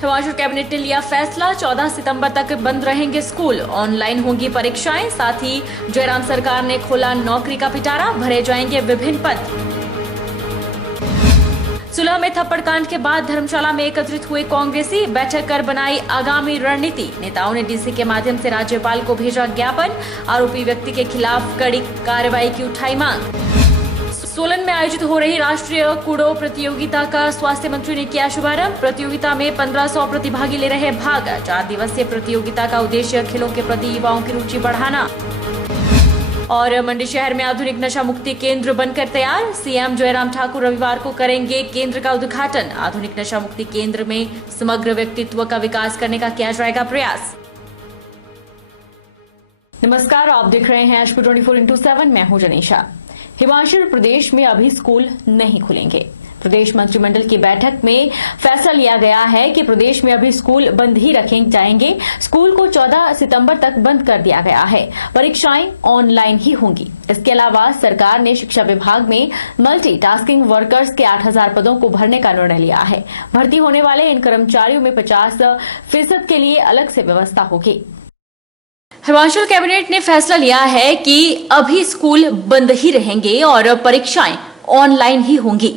Himachal cabinet ने लिया फैसला, 14 सितंबर तक बंद रहेंगे स्कूल, ऑनलाइन होंगी परीक्षाएं। साथ ही जयराम सरकार ने खोला नौकरी का पिटारा, भरे जाएंगे विभिन्न पद। सुलह में थप्पड़ कांड के बाद धर्मशाला में एकत्रित हुए कांग्रेसी, बैठक कर बनाई आगामी रणनीति। नेताओं ने डीसी के माध्यम से राज्यपाल को भेजा ज्ञापन, आरोपी व्यक्ति के खिलाफ कड़ी कार्रवाई की उठाई मांग। सोलन में आयोजित हो रही राष्ट्रीय कूड़ो प्रतियोगिता का स्वास्थ्य मंत्री ने किया शुभारंभ। प्रतियोगिता में 1500 प्रतिभागी ले रहे भाग। 4 दिवसीय प्रतियोगिता का उद्देश्य खेलों के प्रति युवाओं की रुचि बढ़ाना। और मंडी शहर में आधुनिक नशा मुक्ति केंद्र बनकर तैयार, सीएम जयराम ठाकुर रविवार को करेंगे केंद्र का उद्घाटन। आधुनिक नशा मुक्ति केंद्र में समग्र व्यक्तित्व का विकास करने का किया जाएगा प्रयास। नमस्कार, आप देख रहे हैं HP 24x7, मैं हूं जनीशा। हिमाचल प्रदेश में अभी स्कूल नहीं खुलेंगे। प्रदेश मंत्रिमंडल की बैठक में फैसला लिया गया है कि प्रदेश में अभी स्कूल बंद ही रखे जाएंगे। स्कूल को 14 सितंबर तक बंद कर दिया गया है। परीक्षाएं ऑनलाइन ही होंगी। इसके अलावा सरकार ने शिक्षा विभाग में मल्टीटास्किंग वर्कर्स के 8000 पदों को भरने का निर्णय लिया है। भर्ती होने वाले इन कर्मचारियों में 50% के लिए अलग से व्यवस्था होगी। हिमाचल कैबिनेट ने फैसला लिया है कि अभी स्कूल बंद ही रहेंगे और परीक्षाएं ऑनलाइन ही होंगी।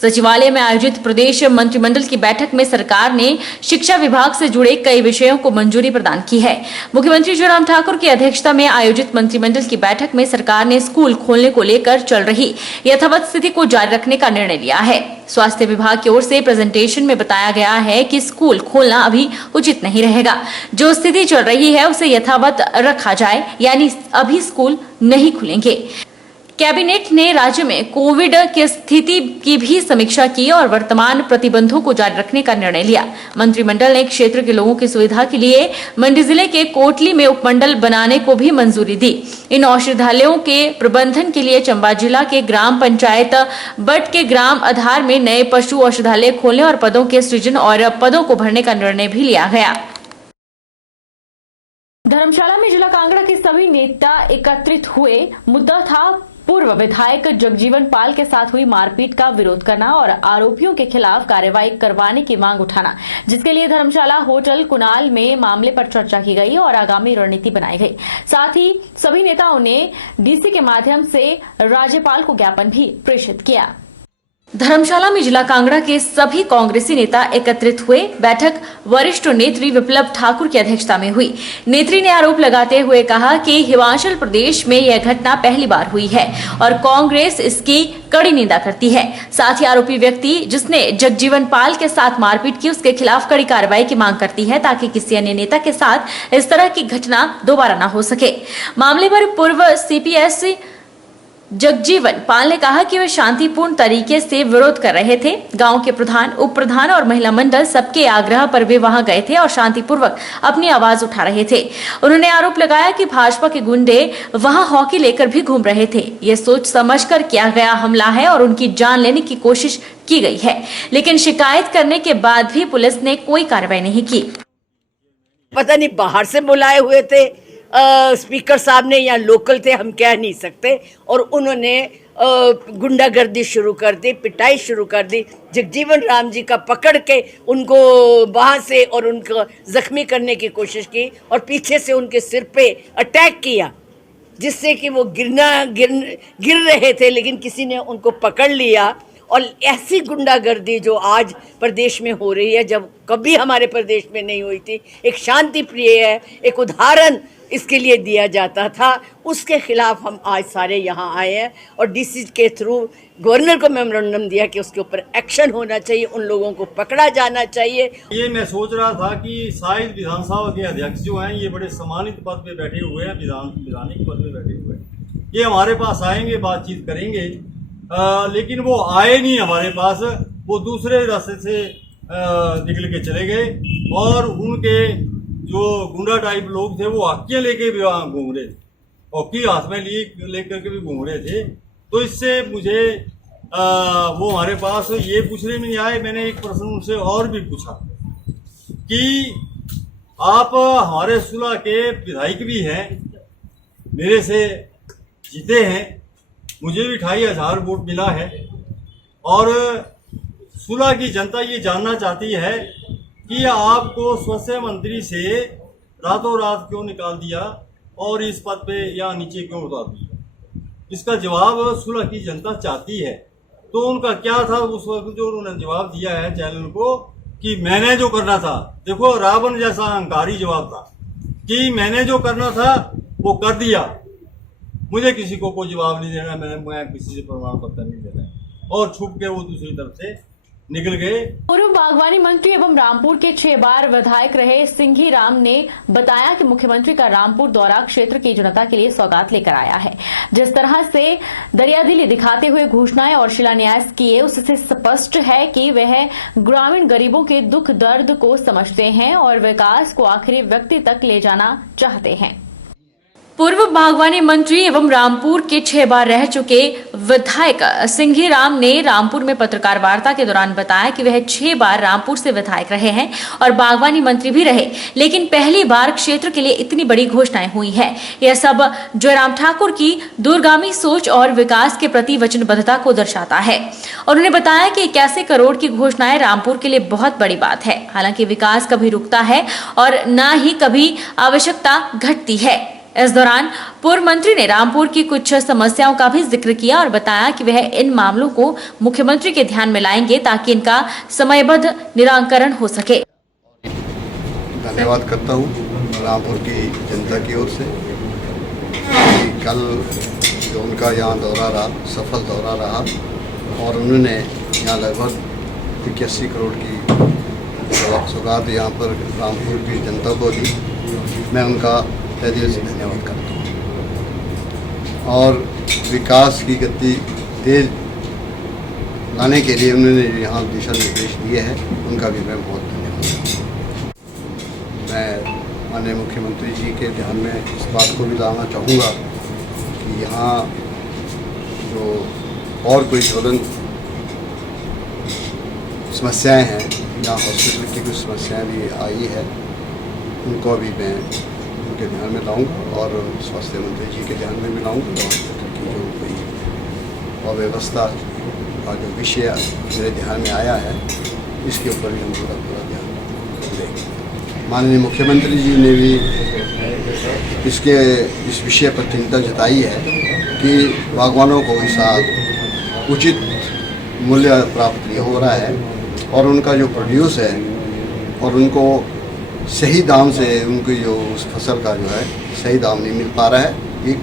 सचिवालय में आयोजित प्रदेश मंत्रिमंडल की बैठक में सरकार ने शिक्षा विभाग से जुड़े कई विषयों को मंजूरी प्रदान की है। मुख्यमंत्री जयराम ठाकुर की अध्यक्षता में आयोजित मंत्रिमंडल की बैठक में सरकार ने स्कूल खोलने को लेकर चल रही यथावत स्थिति को जारी रखने का निर्णय लिया है। स्वास्थ्य विभाग की ओर से प्रेजेंटेशन में बताया गया है कि स्कूल खोलना अभी उचित नहीं रहेगा। जो स्थिति चल रही है उसे यथावत रखा जाए, यानी अभी स्कूल नहीं खुलेंगे। कैबिनेट ने राज्य में कोविड की स्थिति की भी समीक्षा की और वर्तमान प्रतिबंधों को जारी रखने का निर्णय लिया। मंत्रिमंडल ने क्षेत्र के लोगों की सुविधा के लिए मंडी जिले के कोटली में उपमंडल बनाने को भी मंजूरी दी। इन औषधालयों के प्रबंधन के लिए चंबा जिला के ग्राम पंचायत बट के ग्राम आधार में नए पशु औषधालय खोलने और पदों के सृजन और पदों को भरने का निर्णय भी लिया गया। धर्मशाला में जिला कांगड़ा के सभी नेता एकत्रित हुए। मुद्दा था पूर्व विधायक जगजीवन पाल के साथ हुई मारपीट का विरोध करना और आरोपियों के खिलाफ कार्रवाई करवाने की मांग उठाना, जिसके लिए धर्मशाला होटल कुणाल में मामले पर चर्चा की गई और आगामी रणनीति बनाई गई। साथ ही सभी नेताओं ने डीसी के माध्यम से राज्यपाल को ज्ञापन भी प्रेषित किया। धर्मशाला में जिला कांगड़ा के सभी कांग्रेसी नेता एकत्रित हुए। बैठक वरिष्ठ नेत्री विप्लव ठाकुर की अध्यक्षता में हुई। नेत्री ने आरोप लगाते हुए कहा कि हिमाचल प्रदेश में यह घटना पहली बार हुई है और कांग्रेस इसकी कड़ी निंदा करती है। साथ ही आरोपी व्यक्ति जिसने जगजीवन पाल के साथ मारपीट की, उसके खिलाफ कड़ी कार्रवाई की मांग करती है ताकि किसी अन्य नेता के साथ इस तरह की घटना दोबारा न हो सके। मामले पर पूर्व CPS जगजीवन पाल ने कहा कि वे शांतिपूर्ण तरीके से विरोध कर रहे थे। गांव के प्रधान, उप प्रधान और महिला मंडल सबके आग्रह पर वे वहां गए थे और शांतिपूर्वक अपनी आवाज उठा रहे थे। उन्होंने आरोप लगाया कि भाजपा के गुंडे वहां हॉकी लेकर भी घूम रहे थे। ये सोच समझकर किया गया हमला है और उनकी जान लेने की कोशिश की गई है, लेकिन शिकायत करने के बाद भी पुलिस ने कोई कार्रवाई नहीं की। पता नहीं बाहर से बुलाए हुए थे स्पीकर साहब ने या लोकल थे, हम कह नहीं सकते। और उन्होंने गुंडागर्दी शुरू कर दी, पिटाई शुरू कर दी। जगजीवन राम जी का पकड़ के उनको वहाँ से और उनको जख्मी करने की कोशिश की और पीछे से उनके सिर पे अटैक किया, जिससे कि वो गिर रहे थे, लेकिन किसी ने उनको पकड़ लिया। और ऐसी गुंडागर्दी जो आज प्रदेश में हो रही है, जब कभी हमारे प्रदेश में नहीं हुई थी। एक शांति प्रिय है, एक उदाहरण इसके लिए दिया जाता था, उसके खिलाफ हम आज सारे यहाँ आए हैं और डीसी के थ्रू गवर्नर को मेमोरेंडम दिया कि उसके ऊपर एक्शन होना चाहिए, उन लोगों को पकड़ा जाना चाहिए। ये मैं सोच रहा था कि शायद विधानसभा के अध्यक्ष जो हैं ये बड़े सम्मानित पद पे बैठे हुए हैं, विधानिक पद पे बैठे हुए हैं, ये हमारे पास आएंगे, बातचीत करेंगे, लेकिन वो आए नहीं हमारे पास। वो दूसरे रास्ते से निकल के चले गए और उनके जो गुंडा टाइप लोग थे वो हॉकियाँ लेके भी वहाँ घूम रहे थे, हॉकी हाथ में लेकर के भी घूम रहे थे। तो इससे मुझे वो हमारे पास ये पूछने में नहीं आए। मैंने एक प्रश्न उनसे और भी पूछा कि आप हमारे सुलह के विधायक भी हैं, मेरे से जीते हैं, मुझे भी 25,000 वोट मिला है और सुलह की जनता ये जानना चाहती है कि आपको स्वास्थ्य मंत्री से रातों रात क्यों निकाल दिया और इस पद पे या नीचे क्यों उतार दिया? इसका जवाब सुलह की जनता चाहती है। तो उनका क्या था उस वक्त जो उन्होंने जवाब दिया है चैनल को कि मैंने जो करना था, देखो रावण जैसा अहंकारी जवाब था कि मैंने जो करना था वो कर दिया, मुझे किसी को कोई जवाब नहीं देना, मैं किसी से प्रमाण पत्र नहीं देना, और छुप के वो दूसरी तरफ से निकल गए। पूर्व बागवानी मंत्री एवं रामपुर के 6 बार विधायक रहे सिंघी राम ने बताया कि मुख्यमंत्री का रामपुर दौरा क्षेत्र की जनता के लिए सौगात लेकर आया है। जिस तरह से दरियादिली दिखाते हुए घोषणाएं और शिलान्यास किए, उससे स्पष्ट है कि वह ग्रामीण गरीबों के दुख दर्द को समझते हैं और विकास को आखिरी व्यक्ति तक ले जाना चाहते हैं। पूर्व बागवानी मंत्री एवं रामपुर के 6 बार रह चुके विधायक सिंघी राम ने रामपुर में पत्रकार वार्ता के दौरान बताया कि वह 6 बार रामपुर से विधायक रहे हैं और बागवानी मंत्री भी रहे, लेकिन पहली बार क्षेत्र के लिए इतनी बड़ी घोषणाएं हुई हैं। यह सब जयराम ठाकुर की दूरगामी सोच और विकास के प्रति वचनबद्धता को दर्शाता है। उन्होंने बताया कि 81 करोड़ की घोषणाएं रामपुर के लिए बहुत बड़ी बात है। हालांकि विकास कभी रुकता है और न ही कभी आवश्यकता घटती है। इस दौरान पूर्व मंत्री ने रामपुर की कुछ समस्याओं का भी जिक्र किया और बताया कि वह इन मामलों को मुख्यमंत्री के ध्यान में लाएंगे ताकि इनका समयबद्ध निराकरण हो सके। धन्यवाद करता हूँ रामपुर की जनता की ओर से। कल जो उनका यहाँ दौरा रहा, सफल दौरा रहा और उन्होंने यहाँ लगभग 81 करोड़ की सौगात यहाँ पर रामपुर की जनता को दी। मैं उनका तहे दिल से धन्यवाद करता हूँ और विकास की गति तेज लाने के लिए उन्होंने यहाँ दिशा निर्देश दिए हैं, उनका भी मैं बहुत धन्यवाद करता हूँ। मैं माननीय मुख्यमंत्री जी के ध्यान में इस बात को भी लाना चाहूँगा कि यहाँ जो और कोई ज्वलंत समस्याएं हैं, यहाँ हॉस्पिटल की कुछ समस्याएं भी आई है, उनको भी मैं उनके ध्यान में लाऊंगा और स्वास्थ्य मंत्री जी के ध्यान में भी लाऊंगा। हॉस्पिटल की जो कोई अव्यवस्था का जो विषय मेरे ध्यान में आया है, इसके ऊपर भी हम पूरा ध्यान देंगे। माननीय मुख्यमंत्री जी ने भी इस विषय पर चिंता जताई है कि बागवानों को इस साल उचित मूल्य प्राप्त नहीं हो रहा है और उनका जो प्रोड्यूस है और उनको सही दाम से उनकी जो उस फसल का जो है सही दाम नहीं मिल पा रहा है, एक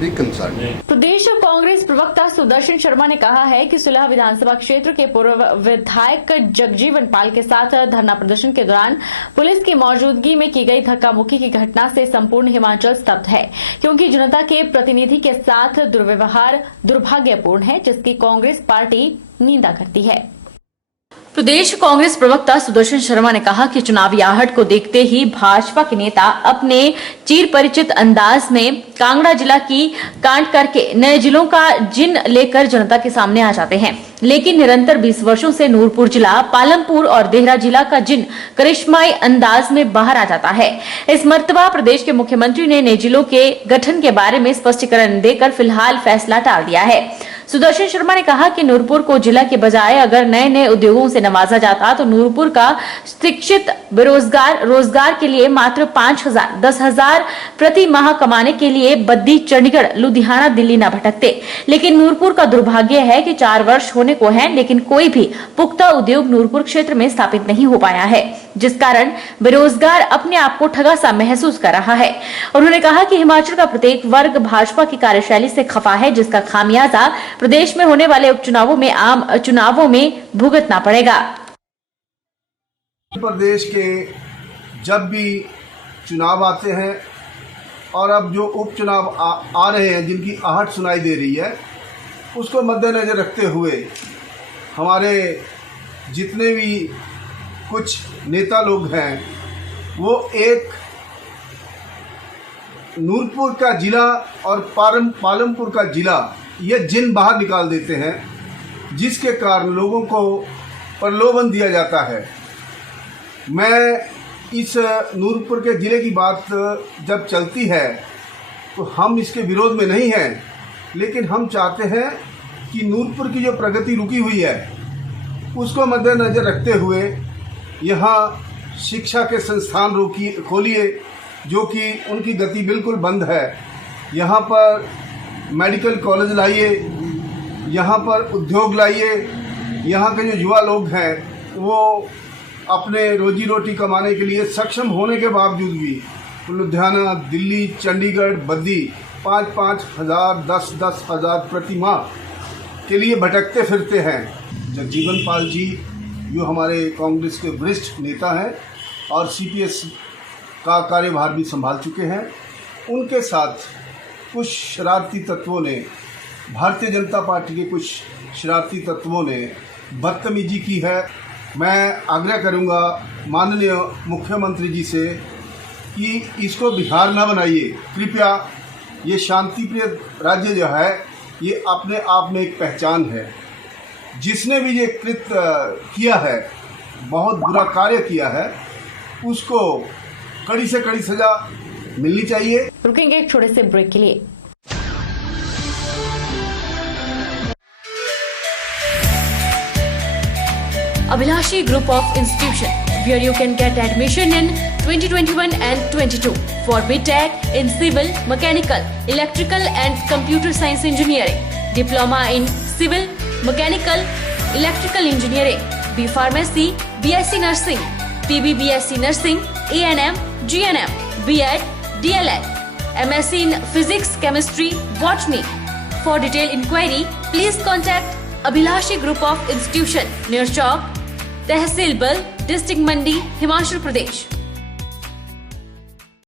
बिग कंसर्न है। प्रदेश कांग्रेस प्रवक्ता सुदर्शन शर्मा ने कहा है कि सुलह विधानसभा क्षेत्र के पूर्व विधायक जगजीवन पाल के साथ धरना प्रदर्शन के दौरान पुलिस की मौजूदगी में की गई धक्का मुक्की की घटना से संपूर्ण हिमाचल स्तब्ध है, क्योंकि जनता के प्रतिनिधि के साथ दुर्व्यवहार दुर्भाग्यपूर्ण है, जिसकी कांग्रेस पार्टी निंदा करती है। प्रदेश कांग्रेस प्रवक्ता सुदर्शन शर्मा ने कहा कि चुनावी आहट को देखते ही भाजपा के नेता अपने चिर परिचित अंदाज में कांगड़ा जिला की कांट करके नए जिलों का जिन लेकर जनता के सामने आ जाते हैं, लेकिन निरंतर 20 वर्षों से नूरपुर जिला, पालमपुर और देहरा जिला का जिन करिश्माई अंदाज में बाहर आ जाता है। इस मर्तबा प्रदेश के मुख्यमंत्री ने नए जिलों के गठन के बारे में स्पष्टीकरण देकर फिलहाल फैसला टाल दिया है। सुदर्शन शर्मा ने कहा कि नूरपुर को जिला के बजाय अगर नए नए उद्योगों से नवाजा जाता तो नूरपुर का शिक्षित बेरोजगार रोजगार के लिए मात्र 5,000 10,000 प्रति माह कमाने के लिए बद्दी, चंडीगढ़, लुधियाना, दिल्ली न भटकते। लेकिन नूरपुर का दुर्भाग्य है कि 4 वर्ष होने को है, लेकिन कोई भी पुख्ता उद्योग नूरपुर क्षेत्र में स्थापित नहीं हो पाया है, जिस कारण बेरोजगार अपने आप को ठगा सा महसूस कर रहा है। उन्होंने कहा कि हिमाचल का प्रत्येक वर्ग भाजपा की कार्यशैली से खफा है, जिसका खामियाजा प्रदेश में होने वाले उपचुनावों में आम चुनावों में भुगतना पड़ेगा। प्रदेश के जब भी चुनाव आते हैं और अब जो उपचुनाव आ रहे हैं, जिनकी आहट सुनाई दे रही है, उसको मद्देनजर रखते हुए हमारे जितने भी कुछ नेता लोग हैं, वो एक नूरपुर का जिला और पालमपुर का जिला ये जिन बाहर निकाल देते हैं, जिसके कारण लोगों को प्रलोभन दिया जाता है। मैं इस नूरपुर के ज़िले की बात जब चलती है तो हम इसके विरोध में नहीं हैं, लेकिन हम चाहते हैं कि नूरपुर की जो प्रगति रुकी हुई है उसको मद्देनज़र रखते हुए यहाँ शिक्षा के संस्थान खोलिए, जो कि उनकी गति बिल्कुल बंद है। यहाँ पर मेडिकल कॉलेज लाइए, यहाँ पर उद्योग लाइए। यहाँ के जो युवा लोग हैं वो अपने रोजी रोटी कमाने के लिए सक्षम होने के बावजूद भी लुधियाना, दिल्ली, चंडीगढ़, बद्दी 5-5 हज़ार, 10-10 हज़ार प्रति माह के लिए भटकते फिरते हैं। जगजीवन पाल जी जो हमारे कांग्रेस के वरिष्ठ नेता हैं और सीपीएस का कार्यभार भी संभाल चुके हैं, उनके साथ कुछ शरारती तत्वों ने, भारतीय जनता पार्टी के कुछ शरारती तत्वों ने बदतमीजी की है। मैं आग्रह करूंगा माननीय मुख्यमंत्री जी से कि इसको बिहार न बनाइए। कृपया, ये शांतिप्रिय राज्य जो है ये अपने आप में एक पहचान है। जिसने भी ये कृत्य किया है, बहुत बुरा कार्य किया है, उसको कड़ी से कड़ी सजा मिलनी चाहिए। रुकेंगे एक छोटे से ब्रेक के लिए। Abhilashi Group of Institution, where you can get admission in 2021 and 22 for BTech in Civil, Mechanical, Electrical and Computer Science Engineering, Diploma in Civil, Mechanical, Electrical Engineering, B Pharmacy, BSc Nursing, PB BSc Nursing, A&M, GNM, B.Ed, DLEd, MSc in Physics, Chemistry, Botany. For detailed inquiry, please contact Abhilashi Group of Institution, near Chowk, Tehsil Bal, District Mandi, Himachal Pradesh.